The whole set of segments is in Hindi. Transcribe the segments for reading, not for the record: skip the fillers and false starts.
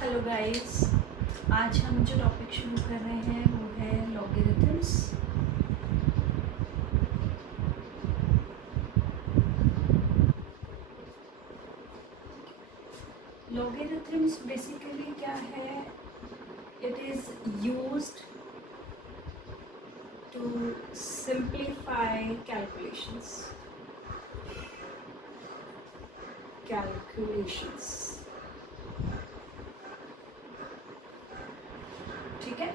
हेलो गाइस, आज हम जो टॉपिक शुरू कर रहे हैं वो है लॉगरिथम्स। लॉगरिथम्स बेसिकली क्या है? It is used to simplify calculations. ठीक है,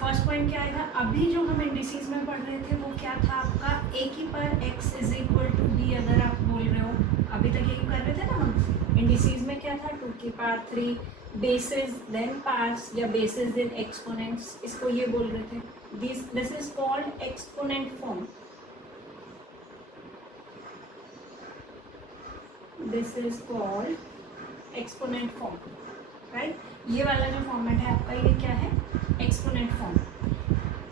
फर्स्ट पॉइंट क्या आएगा? अभी जो हम इंडिसेस में पढ़ रहे थे वो क्या था आपका? ए की पर x is equal to b. अगर आप बोल रहे हो, अभी तक यही कर रहे थे ना हम। इंडिसेस में क्या था? 2 की पावर 3 बेसिस देन पार्ट्स या बेसिस देन एक्सपोनेंट्स, इसको ये बोल रहे थे। This is called exponent form. This is called exponent form, right? ये वाला जो फॉर्मेट है आपका, ये क्या है? Exponent form.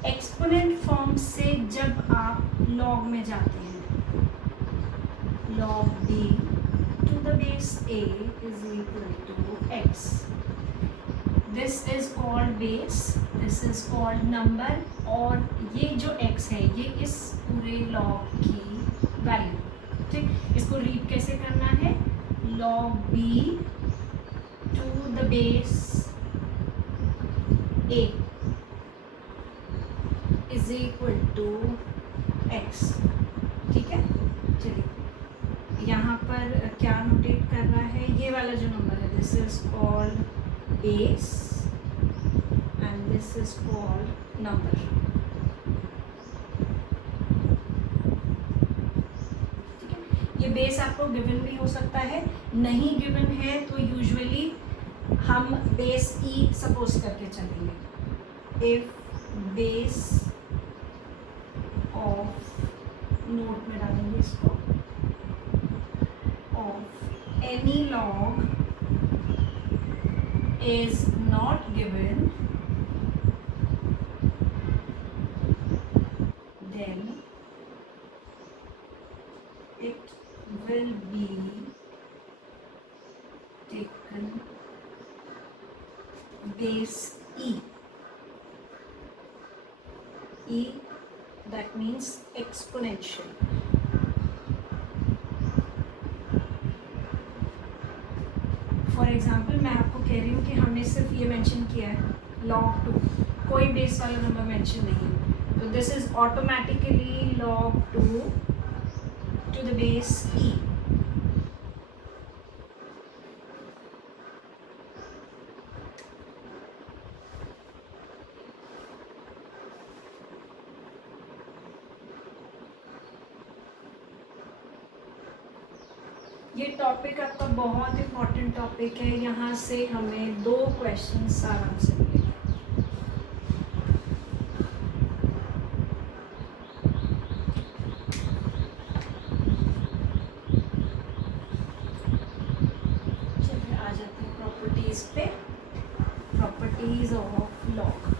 एक्सपोनेंट फॉर्म से जब आप लॉग में जाते हैं, log b to the base a is equal to x, this is called base, this is called number, और ये जो x है ये इस पूरे लॉग की वैल्यू। ठीक, इसको रीड कैसे करना है? Log b to the base a is equal to x. ठीक है, चलिए यहाँ पर क्या नोटेट कर रहा है? ये वाला जो नंबर है, this is called base and this is called number. ठीक है, ये बेस आपको गिवन भी हो सकता है, नहीं गिवन है तो यूजुअली हम बेस ई सपोज करके चलेंगे। इफ बेस ऑफ, नोट में डालेंगे इसको, of any log is not given, then it will be taken base e. E that means exponential. For example मैं आपको कह रही हूँ कि हमने सिर्फ ये मेंशन किया है log 2, कोई बेस वाला नंबर मेंशन नहीं है, तो this is automatically log 2 to the base e. ये टॉपिक आपका बहुत इम्पोर्टेंट टॉपिक है, यहाँ से हमें 2 क्वेश्चन आराम से मिलेंगे। चलिए आ जाते हैं प्रॉपर्टीज पे। Properties of log.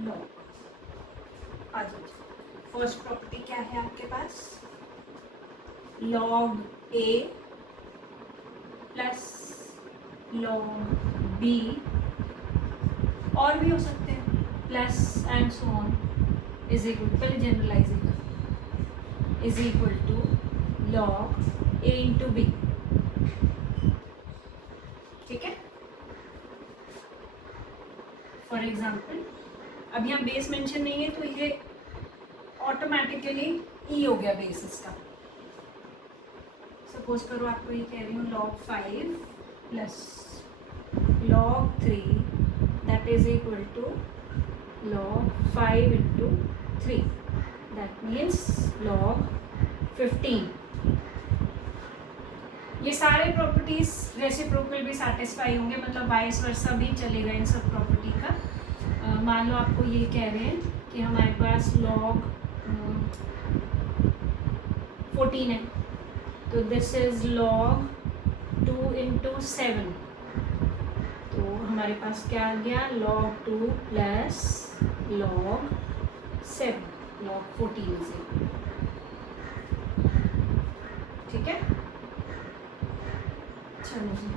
लॉग। आ जाइए, फर्स्ट प्रॉपर्टी क्या है आपके पास? Log A plus log B, और भी हो सकते हैं, plus and so on, is equal, पहले generalizing, is equal to log A into B. ठीक है, फॉर एग्जाम्पल अब यहाँ बेस मेंशन नहीं है तो ये ऑटोमेटिकली ई हो गया बेस इसका। सपोज करो आपको ये कह रही हूँ log 5 plus log 3 that is equal to log 5 into 3, that means log 15. ये सारे प्रॉपर्टीज रेसिप्रोकल भी सेटिस्फाई होंगे, मतलब वाइस वर्सा भी चलेगा इन सब प्रॉपर्टी का। मान लो आपको ये कह रहे हैं कि हमारे पास log 14 है, तो दिस इज log 2 इंटू 7, तो हमारे पास क्या आ गया, log 2 प्लस log 7, log 14 से, ठीक है। चलो जी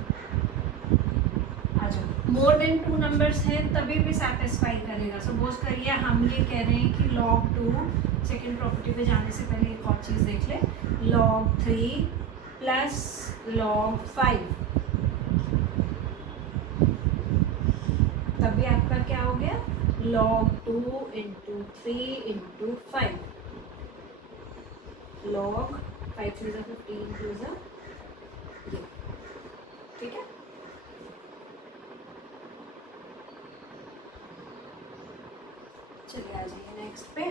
आ जाओ। मोर देन 2 नंबर्स हैं तभी भी सेटिस्फाई करेगा। सपोज करिए हम ये कह रहे हैं कि log 2, सेकेंड प्रॉपर्टी पे जाने से पहले एक और चीज़ देख ले, log 3 प्लस log 5, तभी आपका क्या हो गया, log 2 इंटू 3 इंटू 5, log 5 3 15 2 ये, ठीक है। चलिए आ जाइए नेक्स्ट पे।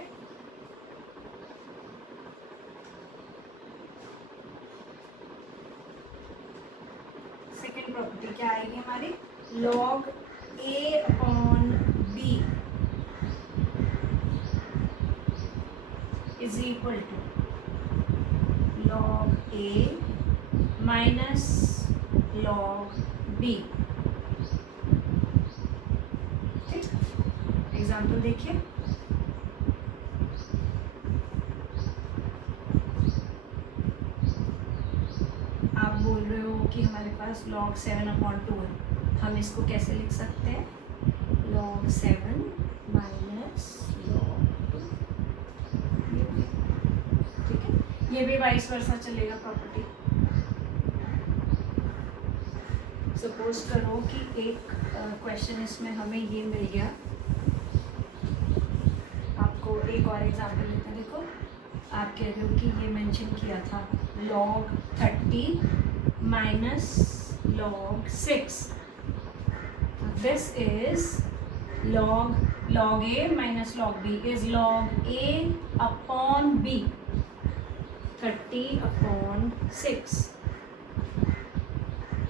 सेकेंड प्रॉपर्टी क्या आएगी हमारी, log a upon b is equal to log a minus log b। ठीक, एग्जाम्पल देखिए, आप बोल रहे हो कि हमारे पास log 7 अपॉन 2 है, हम इसको कैसे लिख सकते हैं, log 7 माइनस log 2, ठीक है। ये भी वाइस वर्सा चलेगा प्रॉपर्टी। सपोज करो कि एक क्वेश्चन इसमें हमें ये मिल गया, आपको एक और एग्जाम्पल लेते हैं। देखो आप कह रहे हो कि ये मेंशन किया था log 30 minus log 6, this is log a minus log b is log a upon b, 30 upon 6,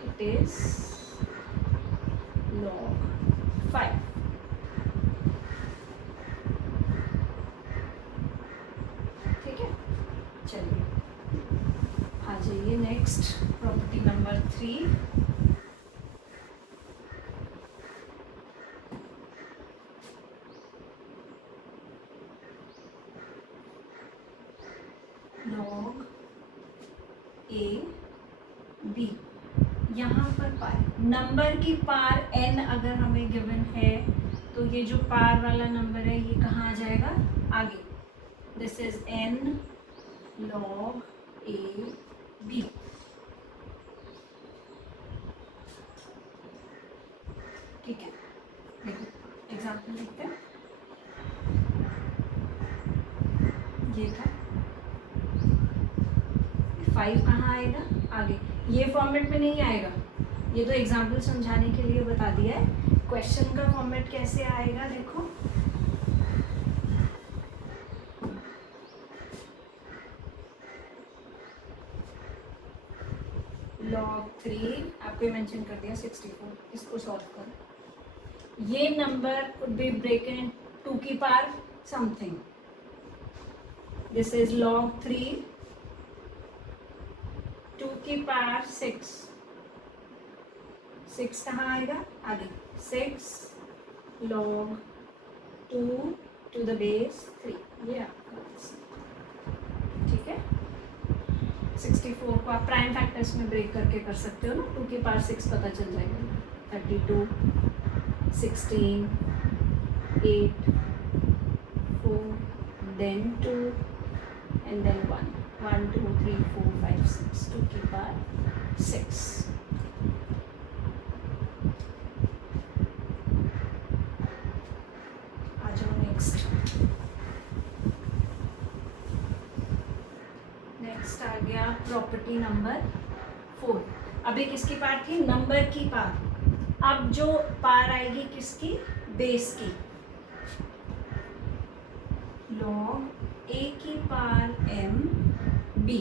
it is log 5। ठीक है, चलिए आ जाइए next property number 3। log a b, यहाँ पर पार, नंबर की पार n अगर हमें गिवन है तो ये जो पार वाला नंबर है ये कहाँ आ जाएगा, आगे, this is n log a b। ठीक है, देखो एग्जाम्पल देखते हैं। ये था 5 कहाँ आएगा, आगे, ये फॉर्मेट में नहीं आएगा, ये तो एग्जाम्पल समझाने के लिए बता दिया है। क्वेश्चन का फॉर्मेट कैसे आएगा, देखो log 3 आपको मेंशन कर दिया 64, इसको सॉल्व करो। ये नंबर could be broken 2 की power something, this is log 3 2 की पावर 6, 6 कहाँ आएगा, आगे, 6 log 2 to the base 3, ये आपका ठीक है। 64 को आप प्राइम फैक्टर्स में ब्रेक करके कर सकते हो ना, 2 की पावर 6 पता चल जाएगा, 32 16 8 4 then 2 and then 1 1 2 3 4 5 6, 2 की पावर 6। आ जाओ नेक्स्ट आ गया प्रॉपर्टी नंबर 4। अभी किसकी पार थी, नंबर की पार, अब जो पार आएगी किसकी, बेस की, log a की पार m b,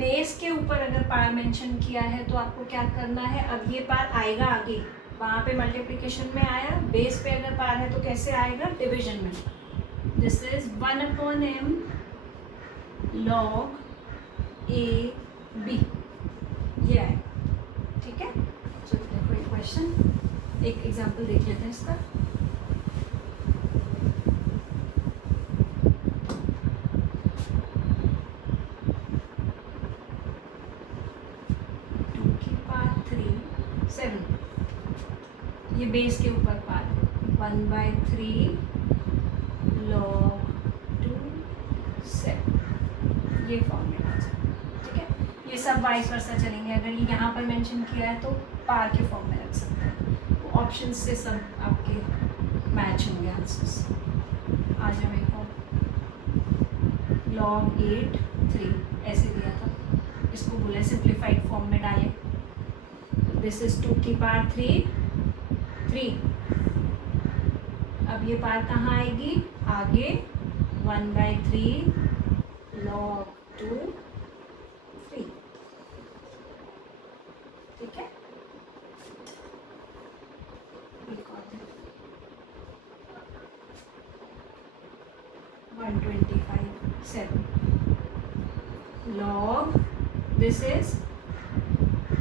बेस के ऊपर अगर पार मेंशन किया है तो आपको क्या करना है, अब ये पार आएगा आगे, वहाँ पे मल्टीप्लिकेशन में आया, बेस पे अगर पार है तो कैसे आएगा, डिवीजन में। This is 1/m log a b, ये आए, ठीक है। चलो देखो एक क्वेश्चन, एक एग्जांपल देख लेते हैं इसका। ये बेस के ऊपर पार है, 1/3 log 2 7, ये फॉर्मूला, ठीक है। ये सब वाइस वर्सा चलेंगे, अगर ये यहाँ पर मेंशन किया है तो पार के फॉर्म में रख सकते हैं, ऑप्शन से सब आपके मैच होंगे आंसर्स। आ जाओ, एक और log 8 3 ऐसे दिया था, इसको बोले सिंप्लीफाइड फॉर्म में डालें। दिस इज 2 की पावर 3। अब ये पार कहाँ आएगी, आगे 1/3 log 2 3, ठीक है। 125 7 log, दिस इज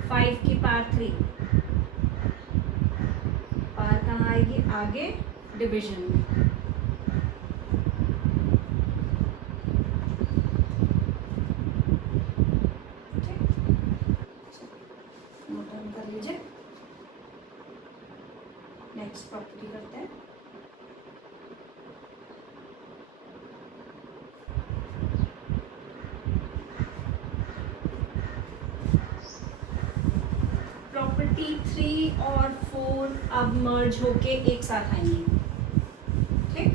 5 की पावर 3, पार कहाँ आएगी, आगे डिवीजन में। नोट डाउन कर लीजिए, नेक्स्ट प्रॉपर्टी करते हैं। प्रॉपर्टी 3 और 4 अब मर्ज होके एक साथ आएंगी, ठीक।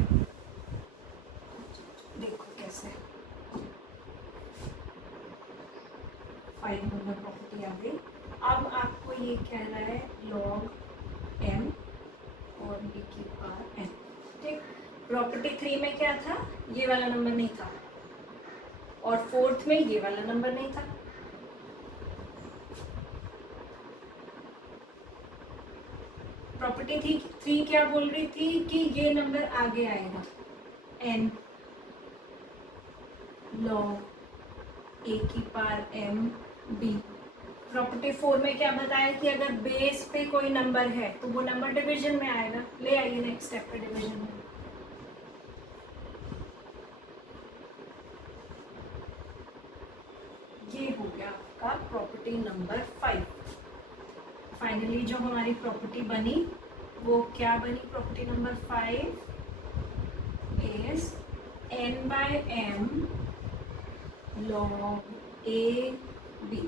देखो कैसे 5 नंबर प्रॉपर्टी आ गई। अब आपको ये कह रहा है log m और b की पावर n, ठीक। प्रॉपर्टी 3 में क्या था, ये वाला नंबर नहीं था, और 4th में ये वाला नंबर नहीं था। प्रॉपर्टी 3 क्या बोल रही थी कि ये नंबर आगे आएगा, n log a की पावर m b। प्रॉपर्टी 4 में क्या बताया कि अगर बेस पे कोई नंबर है तो वो नंबर डिवीजन में आएगा। ले आइए नेक्स्ट स्टेप पे डिवीजन में। ये हो गया आपका प्रॉपर्टी नंबर 5। फाइनली जो हमारी प्रॉपर्टी बनी वो क्या बनी, property number 5 is n/m log a b।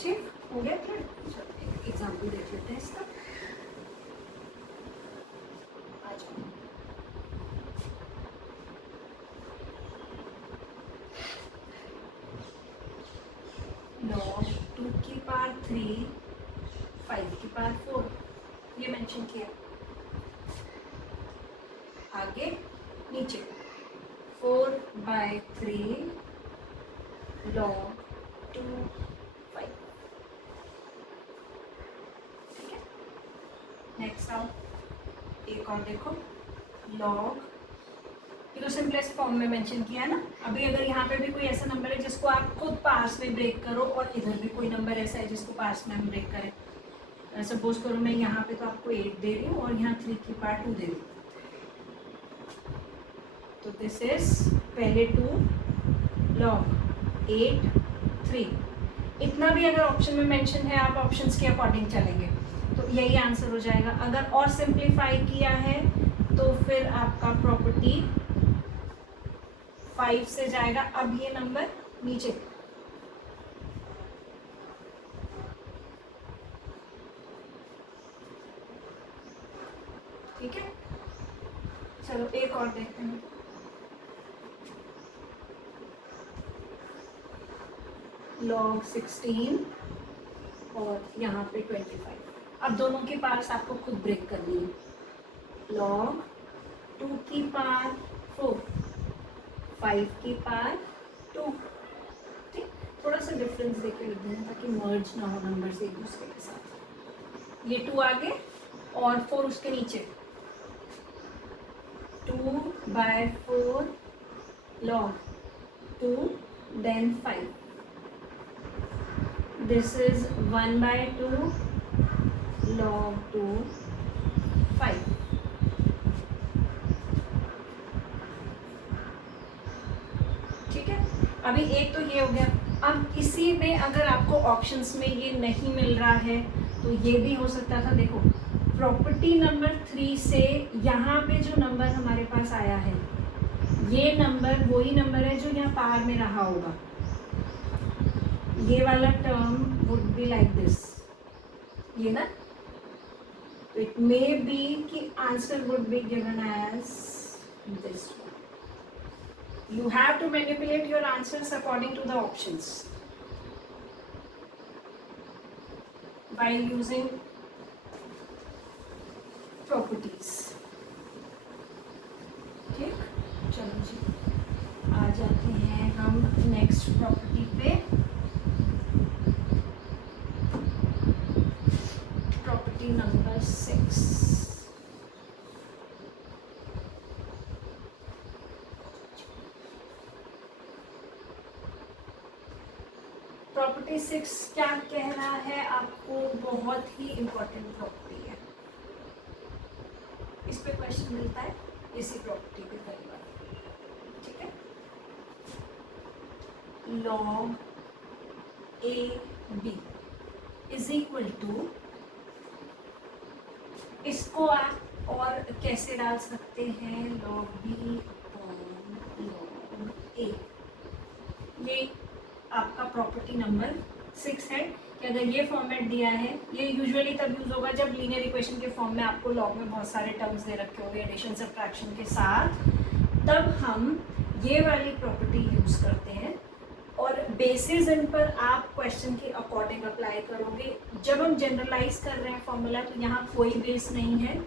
ठीक हो गया, फिर एक एग्जाम्पल देख लेते हैं इसका। आ जाओ, log 2 की पावर 3 5 की पावर 4, ये मेंशन किया। आगे नीचे 4/3 log 2 5, ठीक है। नेक्स्ट आओ, एक और देखो log, ये तो सिंपलेस्ट फॉर्म में मेंशन किया ना। अभी अगर यहाँ पे भी कोई ऐसा नंबर है जिसको आप खुद पार्स में ब्रेक करो और इधर भी कोई नंबर ऐसा है जिसको पार्स में हम ब्रेक करें, सपोज करो मैं यहाँ पे तो आपको 8 दे रही हूँ और यहाँ 3 की पावर 2 दे रही हूँ, तो दिस इज पहले 2 log 8 3। इतना भी अगर ऑप्शन में मेंशन है आप ऑप्शंस के अकॉर्डिंग चलेंगे तो यही आंसर हो जाएगा। अगर और सिंप्लीफाई किया है तो फिर आपका प्रॉपर्टी 5 से जाएगा। अब ये नंबर नीचे, ठीक है। चलो एक और देखते हैं, log 16 और यहाँ पे 25। अब दोनों के पास आपको खुद ब्रेक करनी है, log 2 की पावर 4, 5 की पावर 2। ठीक, थोड़ा सा डिफरेंस देके लिख देना ताकि मर्ज ना हो नंबर्स एक दूसरे के साथ। ये 2 आगे और 4 उसके नीचे, 2/4 log 2 then 5. This is 1/2 log 2 5. ठीक है, अभी एक तो ये हो गया। अब इसी में अगर आपको ऑप्शंस में ये नहीं मिल रहा है तो ये भी हो सकता था। देखो प्रॉपर्टी नंबर 3 से यहाँ पे जो नंबर हमारे पास आया है, ये नंबर वही नंबर है जो यहाँ पावर में रहा होगा। ये वाला term would be like this, ये ना, इट मे बी कि answer would be given as this. You have to manipulate your answers according to the options by using properties. ठीक, चलो जी आ जाते हैं हम नेक्स्ट प्रॉपर्टी पे। Property number 6। प्रॉपर्टी 6 क्या कह रहा है आपको? बहुत ही इंपॉर्टेंट प्रॉपर्टी है, इस पे क्वेश्चन मिलता है इसी प्रॉपर्टी पे कई बार। ठीक है, log AB is equal to, इसको आप और कैसे डाल सकते हैं? log B upon log A। ये आपका प्रॉपर्टी नंबर 6 है कि अगर ये फॉर्मेट दिया है, ये यूजुअली तब यूज होगा जब लीनियर इक्वेशन के फॉर्म में आपको लॉग में बहुत सारे टर्म्स दे रखे होंगे एडिशन सब्ट्रैक्शन के साथ, तब हम ये वाली प्रॉपर्टी यूज करते हैं और बेसिस इन पर आप क्वेश्चन के अकॉर्डिंग अप्लाई करोगे। जब हम जनरलाइज कर रहे हैं फॉर्मूला तो यहाँ कोई बेस नहीं है,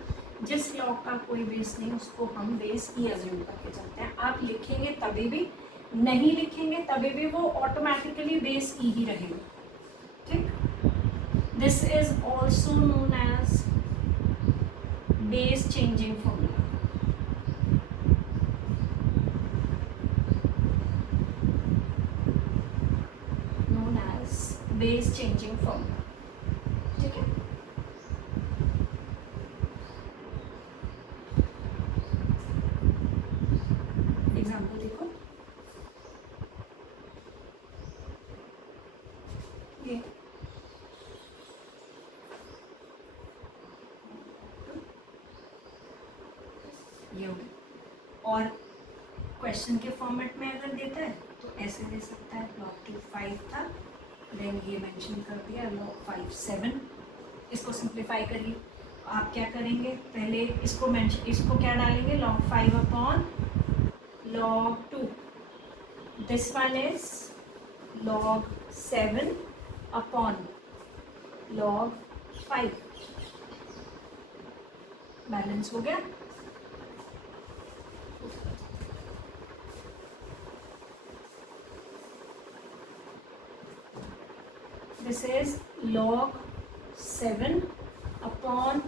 जिस लॉग का कोई बेस नहीं उसको हम बेस ई अज्यूम करके चलते हैं। आप लिखेंगे तभी भी, नहीं लिखेंगे तभी भी वो ऑटोमेटिकली बेस ई ही रहेगा। ठीक, this is also known as base changing formula. Known as base changing formula. ठीक है, एग्जाम्पल देखो, ये होगी। और क्वेश्चन के फॉर्मेट में अगर देता है तो ऐसे दे सकता है, log 2 5 था, देन ये मेंशन कर दिया log 5 7। इसको सिंप्लीफाई करिए, आप क्या करेंगे? पहले इसको मेंशन, इसको क्या डालेंगे? log 5 upon log 2। This one is log 7 upon log 5। Balance हो गया। This is log 7 upon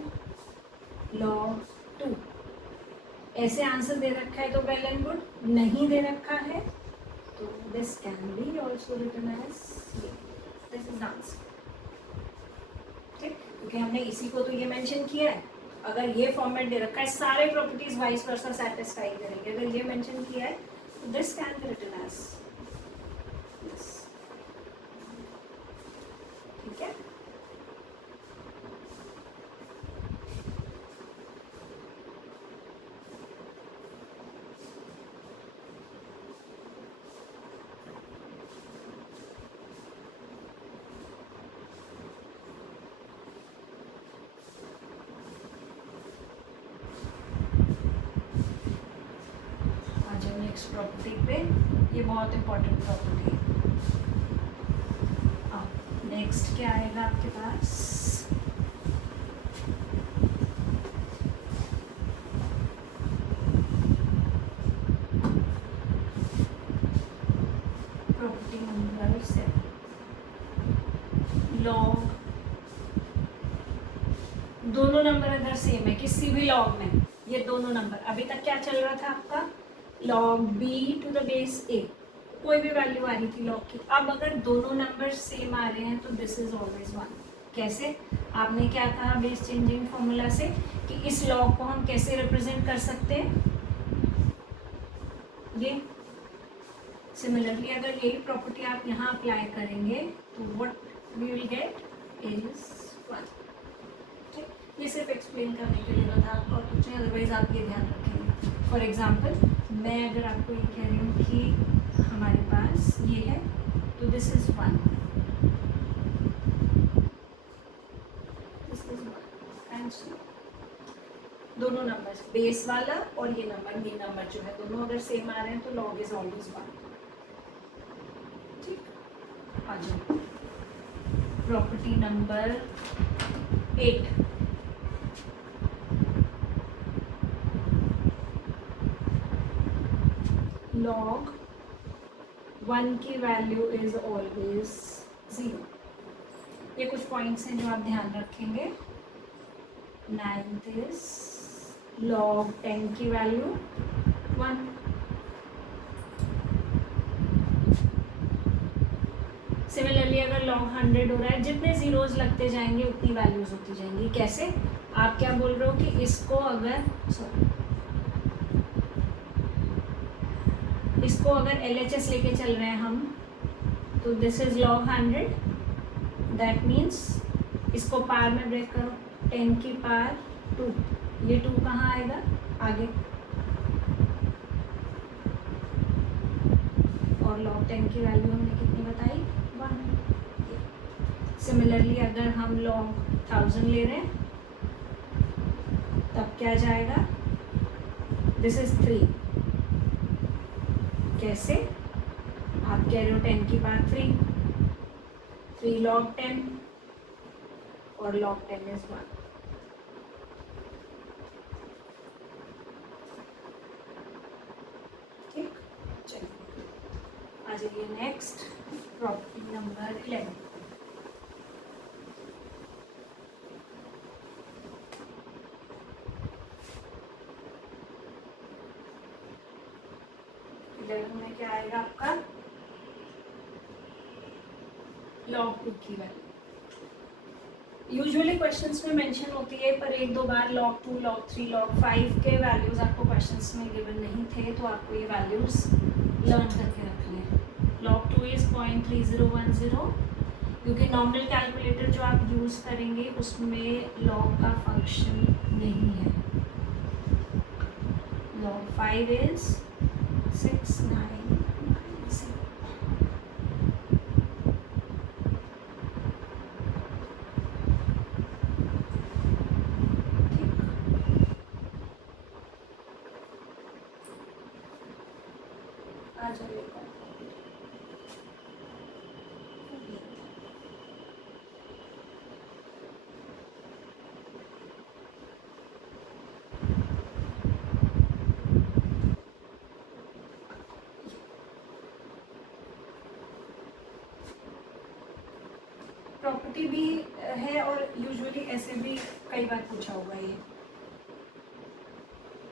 log 2। ऐसे आंसर दे रखा है तो वेल एंड गुड, नहीं दे रखा है तो this can be also written as this is answer. ठीक, क्योंकि हमने इसी को तो ये मेंशन किया है। अगर ये फॉर्मेट दे रखा है, सारे प्रॉपर्टीज वाइस वर्सा सैटिस्फाई करेंगे। अगर ये मेंशन किया है तो this can be written as this. ठीक है, नेक्स्ट प्रॉपर्टी पे, ये बहुत इंपॉर्टेंट प्रॉपर्टी है। अब नेक्स्ट क्या आएगा आपके पास? दोनों नंबर अगर सेम है किसी भी लॉग में, ये दोनों नंबर, अभी तक क्या चल रहा था आपका, log b to the base a, कोई भी वैल्यू आ रही थी लॉग की। अब अगर दोनों नंबर सेम आ रहे हैं तो दिस इज ऑलवेज 1। कैसे, आपने क्या कहा बेस चेंजिंग फॉर्मूला से कि इस लॉग को हम कैसे रिप्रेजेंट कर सकते हैं, ये सिमिलरली अगर यही प्रॉपर्टी आप यहाँ अप्लाई करेंगे तो what we will get is 1। ठीक, ये सिर्फ एक्सप्लेन करने के लिए बता आपको और कुछ नहीं, अदरवाइज आप ये ध्यान रखेंगे। फॉर एग्जाम्पल मैं अगर आपको ये कह रही हूँ कि हमारे पास ये है तो this is 1, this is 1 and so दोनों नंबर बेस वाला और ये नंबर मीन नंबर जो है दोनों अगर सेम आ रहे हैं तो लॉग इज ऑलवेज 1। ठीक, आ जाओ प्रॉपर्टी नंबर 8। लॉग 1 की वैल्यू इज ऑलवेज 0। ये कुछ पॉइंट्स हैं जो आप ध्यान रखेंगे। 9th इज log 10 की वैल्यू 1। सिमिलरली अगर log 100 हो रहा है, जितने जीरोस लगते जाएंगे उतनी वैल्यूज होती जाएंगी। कैसे, आप क्या बोल रहे हो कि इसको अगर LHS लेके चल रहे हैं हम, तो this is log 100, that means इसको पार में ब्रेक करो, 10 की पार 2, ये 2 कहाँ आएगा आगे, और log 10 की वैल्यू हमने कितनी बताई 1। सिमिलरली अगर हम log 1000 ले रहे हैं तब क्या जाएगा, दिस इज 3। कैसे, आप कह रहे हो 10 की पावर 3 log 10 और log 10 इज 1। ठीक, चलिए आ जाइए नेक्स्ट प्रॉपर्टी नंबर 11। में क्या आएगा आपका log 2 की वैल्यू। यूजुअली क्वेश्चंस में मेंशन होती है, पर एक दो बार log 2, log 3, log 5 के वैल्यूज आपको क्वेश्चंस में गिवन नहीं थे, तो आपको ये वैल्यूज लर्न करके रखने हैं। log 2 इज 0.3010, क्योंकि नॉमिनल कैलकुलेटर जो आप यूज़ करेंगे उसमें log का फंक्शन नहीं है। log 5 is 6990। आ जाइएगा प्रॉपर्टी भी है और यूजुअली ऐसे भी कई बार पूछा हुआ ये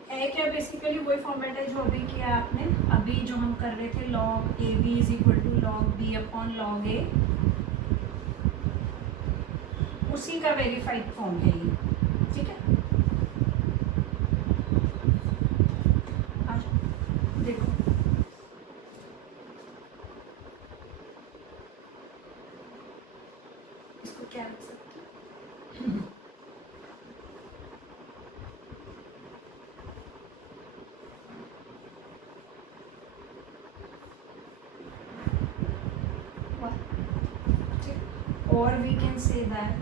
है। क्या बेसिकली वही फॉर्मेट है जो अभी किया आपने, अभी जो हम कर रहे थे log AB is equal to log B upon log A, उसी का वेरीफाइड फॉर्म है ये। ठीक है, देखो इसको क्या रख सकते हैं, or we can say that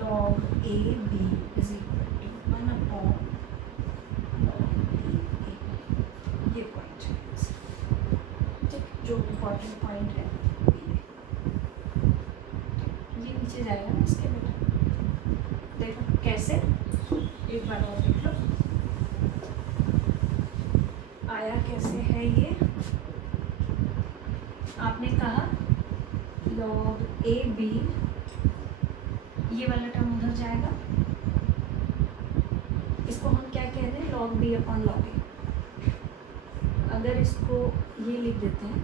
log AB is equal to 1 upon log BA। ये पॉइंट है, ठीक, जो इम्पोर्टेंट पॉइंट है ये नीचे जाएगा ना इसके बेटा। देखो कैसे, एक बार और देख लो आया कैसे है ये। आपने कहा log AB, ये वाला टर्म उधर जाएगा, इसको हम क्या कह रहे हैं, log b upon log a। अगर इसको ये लिख देते हैं,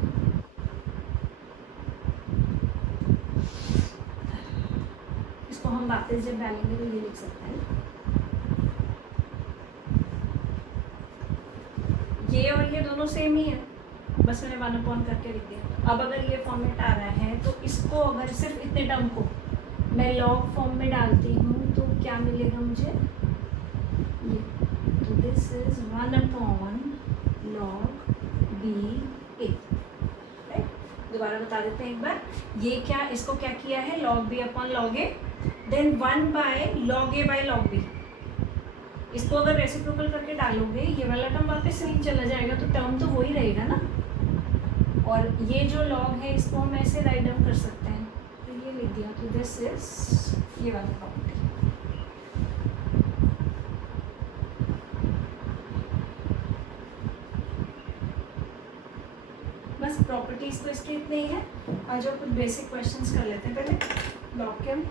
इसको हम वापस जब डालेंगे तो ये लिख सकते हैं, ये और ये दोनों सेम ही है, बस मैंने 1 अपॉन करके लिख दिया। अब अगर ये फॉर्मेट आ रहा है तो इसको अगर सिर्फ इतने टर्म को मैं लॉग फॉर्म में डालती हूँ तो क्या मिलेगा मुझे, ये, तो this is 1 upon log B A. दोबारा बता देते हैं एक बार, ये क्या, इसको क्या किया है, log b upon log a, then 1 by log a by log b। इसको अगर रेसिप्रोकल करके डालोगे ये वाला टर्म वापस से नीचे चला जाएगा, तो टर्म तो वही रहेगा ना। और ये जो log है इसको हम ऐसे राइट डाउन कर सकते हैं, तो ये लिख दिया, तो दिस इज ये वाला प्रॉपर्टी। बस प्रॉपर्टीज तो इसके इतने ही है। और जो कुछ बेसिक क्वेश्चंस कर लेते हैं पहले लॉग के हम।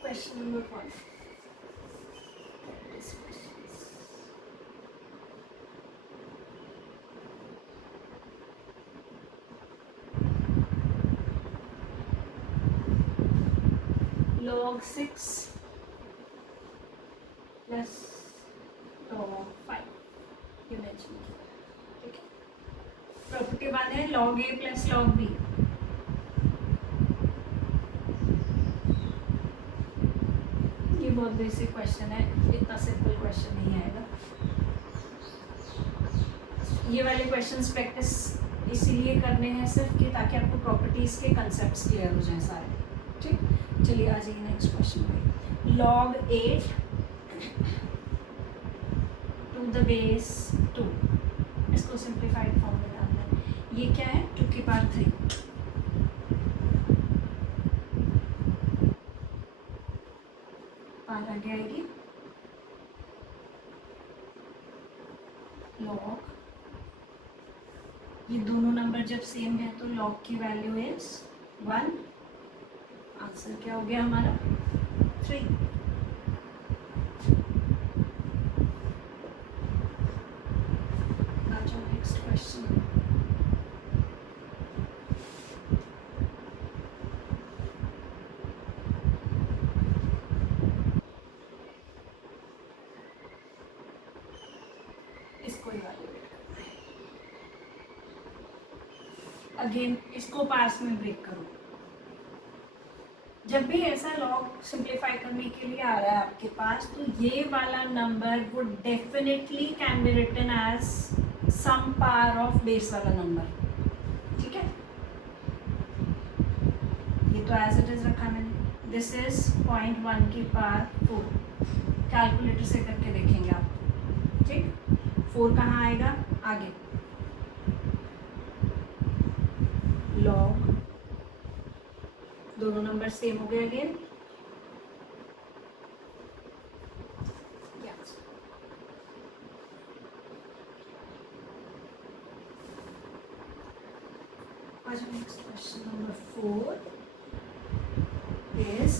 Question number 1, log 6 plus log 5 ये मेंशन किया, ठीक है। प्रॉपर्टी 1 है log a plus log b। ये बहुत बेसिक क्वेश्चन है, इतना सिंपल क्वेश्चन नहीं आएगा। ये वाले क्वेश्चंस प्रैक्टिस इसीलिए करने हैं सिर्फ कि ताकि आपको प्रॉपर्टीज के कंसेप्ट्स क्लियर हो जाए सारे, ठीक। चलिए आ जाइए नेक्स्ट क्वेश्चन पे। log 8 टू द बेस 2, इसको सिंप्लीफाइड फॉर्म में डालना है। ये क्या है, 2 की पावर 3। पावर आगे आएगी log, ये दोनों नंबर जब सेम है तो log की वैल्यू इज 1। आंसर क्या हो गया हमारा, 3। Next question. इसको इवैल्यूएट करना है। अगेन इसको पास में ब्रेक करो। जब भी ऐसा लॉग सिंप्लीफाई करने के लिए आ रहा है आपके पास, तो ये वाला number would definitely can be written as some power of base वाला नंबर, ठीक है। ये तो एज इट इज रखा मैंने, दिस इज 0.1 की पावर 4। कैलकुलेटर से करके देखेंगे आप, ठीक। 4 कहाँ आएगा, आगे लॉग, दोनों नंबर सेम हो गए again, next question number 4 is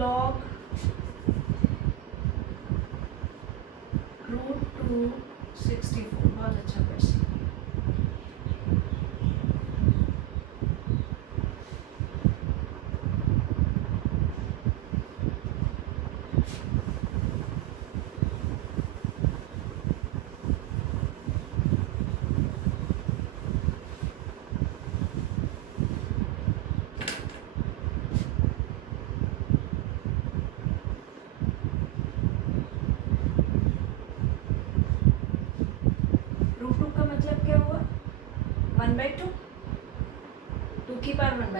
log √264। बहुत अच्छा क्वेश्चन।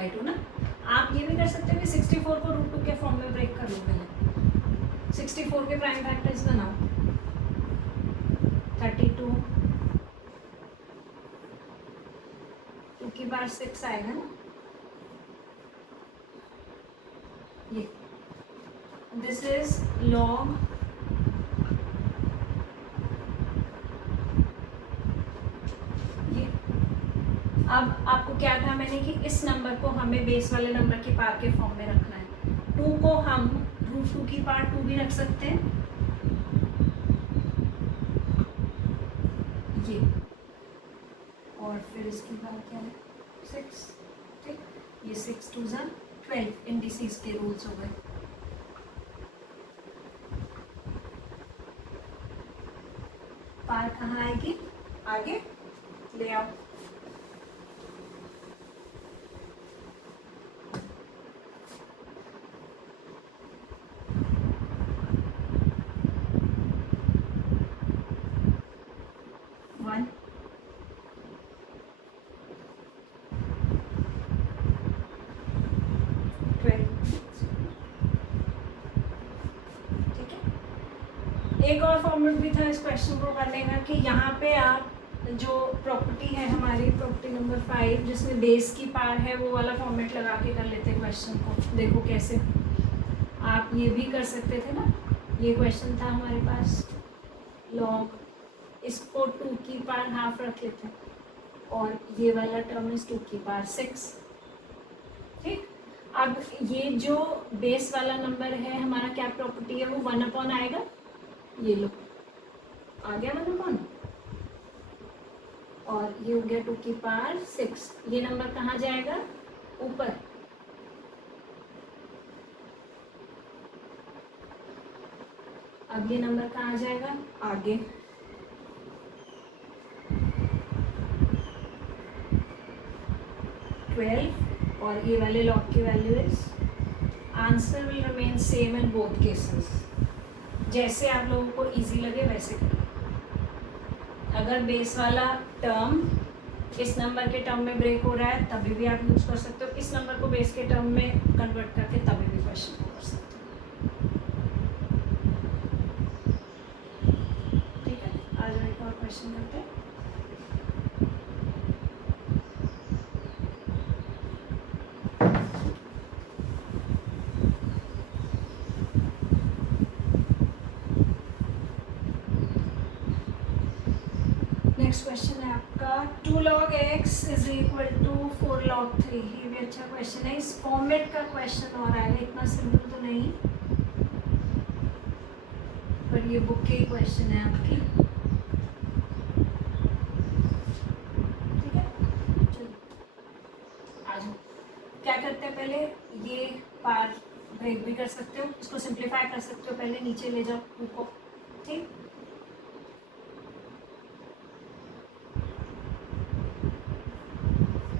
√2 ना, आप ये भी कर सकते हो कि 64 को √2 के फॉर्म में ब्रेक कर लो। पहले 64 के प्राइम फैक्टर्स बनाओ, 32 पावर 6 आएगा ना, ये दिस इज लॉग ये। अब आपको क्या था मैंने कि इस नंबर को हमें बेस वाले नंबर की पावर के फॉर्म में रखना है। 2 को हम √2 की पावर 2 भी रख सकते हैं, ये, और फिर इसकी बात क्या है 6, ठीक, ये 6 2 ज़ा 12 इंडिसेस के रूल्स हो गए। पावर कहाँ आएगी, आगे ले आओ, वन, एक और फॉर्मेट भी था इस क्वेश्चन को करने का कि यहाँ पे आप जो प्रॉपर्टी है हमारी प्रॉपर्टी नंबर 5 जिसमें बेस की पावर है वो वाला फॉर्मेट लगा के कर लेते हैं क्वेश्चन को। देखो कैसे आप ये भी कर सकते थे ना, ये क्वेश्चन था हमारे पास लॉग, इसको 2 की पावर हाफ रख लेते हैं और ये वाला टर्म इज 2 की पावर 6, ठीक। अब ये जो बेस वाला नंबर है हमारा क्या प्रॉपर्टी है, वो 1 आएगा, ये लो आ गया 1, और ये हो गया 2 की पावर 6। ये नंबर कहाँ जाएगा, ऊपर, अब ये नंबर कहाँ जाएगा, आगे। और ये वाले लॉग की value is, answer will remain same in both cases. जैसे आप लोगों को इजी लगे वैसे करिए। अगर बेस वाला टर्म इस नंबर के टर्म में ब्रेक हो रहा है तभी भी आप यूज कर सकते हो, इस नंबर को बेस के टर्म में कन्वर्ट करके तभी भी क्वेश्चन को कर सकते हो। ठीक है, आज एक और क्वेश्चन करते हैं। नेक्स्ट क्वेश्चन है आपका 2 log x is equal to 4 log 3। ये भी अच्छा क्वेश्चन है, इस फॉर्मेट का क्वेश्चन और आएगा, इतना सिंपल तो नहीं पर ये बुक के क्वेश्चन है आपकी, ठीक है। चलो आ जाओ, क्या करते हैं पहले ये पार ब्रेक भी कर सकते हो, इसको सिंप्लीफाई कर सकते हो, पहले नीचे ले जाओ 2 को, ठीक।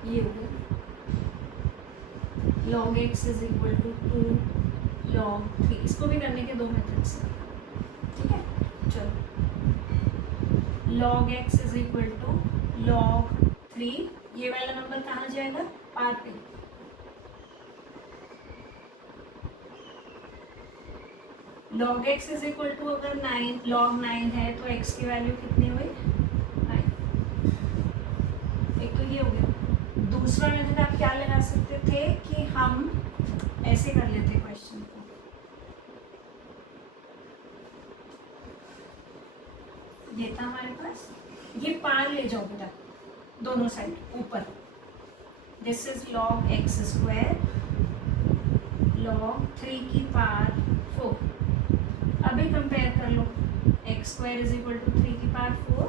ये हो गया log x is equal to 2 log 3। इसको भी करने के 2 मेथड्स हैं, ठीक है। चलो log x is equal to log 3, ये वाला नंबर कहाँ जाएगा, पार पे। log x is equal to अगर 9 log 9 है तो x की वैल्यू कितनी हुई, 9। एक तो ये हो गया। दूसरा मेथड आप क्या लगा सकते थे कि हम ऐसे कर लेते क्वेश्चन को, ये था हमारे पास, ये पार ले जाओ बेटा दोनों साइड ऊपर, this is log x square log 3 की पावर 4। अभी कंपेयर कर लो, x square is equal to 3 की पावर 4,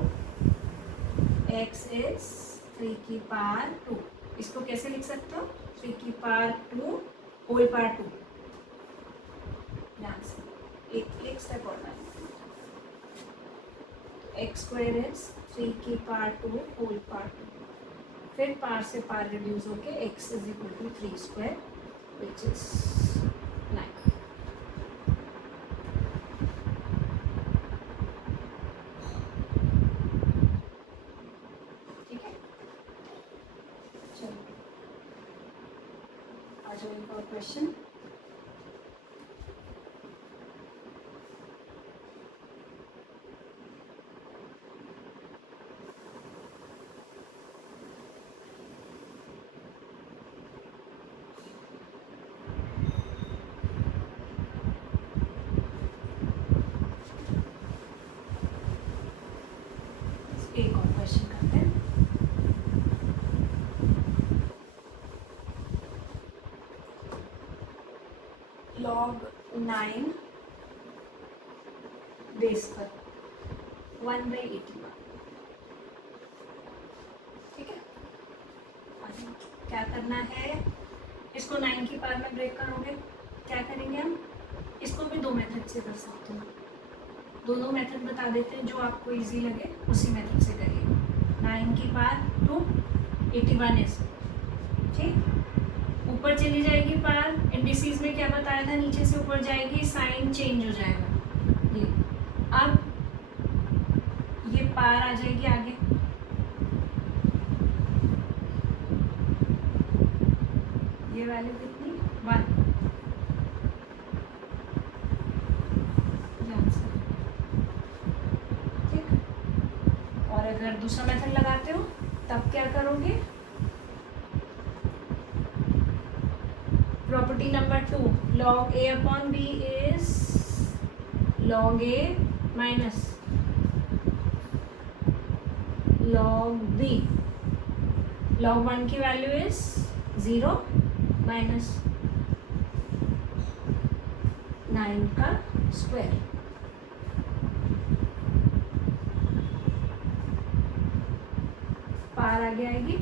x इज 3 की पावर 2। इसको कैसे लिख सकते हो, 3 की पावर 2 होल पावर 2, ध्यान से एक स्टेप और एक्स स्क्वायर इज 3 की पावर 2 होल पावर 2, फिर पावर से पावर रिड्यूस होके x is equal to 3 square which is 9। ठीक है, चलो आ जाओ एक और क्वेश्चन। एक और क्वेश्चन करते हैं। log 9 बेस पर 1/81, ठीक है। क्या करना है, इसको 9 की पावर में ब्रेक करोगे, क्या करेंगे हम, इसको भी 2 मेथड से कर सकते हो। दोनों मेथड बता देते हैं, जो आपको इजी लगे उसी मेथड से करिए। 9 की पावर टू 81 ठीक, ऊपर चली जाएगी पावर, इंडिसेस में क्या बताया था, नीचे से ऊपर जाएगी, साइन चेंज हो जाएगा। ये अब ये पावर आ जाएगी आगे, ये वैल्यू कितनी 1, ठीक। और अगर दूसरा मेथड लगाते हो तब क्या करोगे, property number 2, log a upon b is log a minus log b, log 1 की वैल्यू इज 0 माइनस 9 का स्क्वायर, पार आगे आएगी,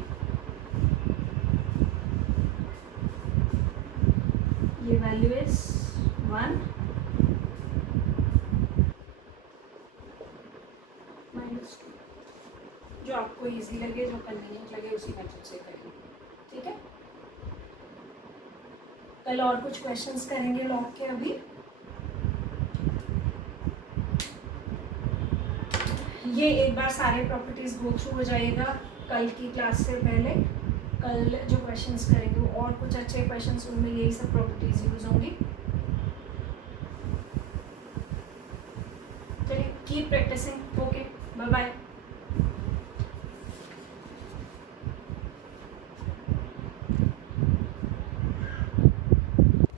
ये वैल्यू इज 1 माइनस 2, जो आपको इजी लगे, जो कन्वीनियंट लगे उसी मेथड से करेंगे, ठीक है। कल और कुछ क्वेश्चंस करेंगे लॉग के। अभी ये एक बार सारे प्रॉपर्टीज गो थ्रू हो जाएगा कल की क्लास से पहले। कल जो क्वेश्चंस करेंगे वो और कुछ अच्छे क्वेश्चंस, उनमें यही सब प्रॉपर्टीज यूज होंगी। चलिए, keep practicing, okay, bye bye.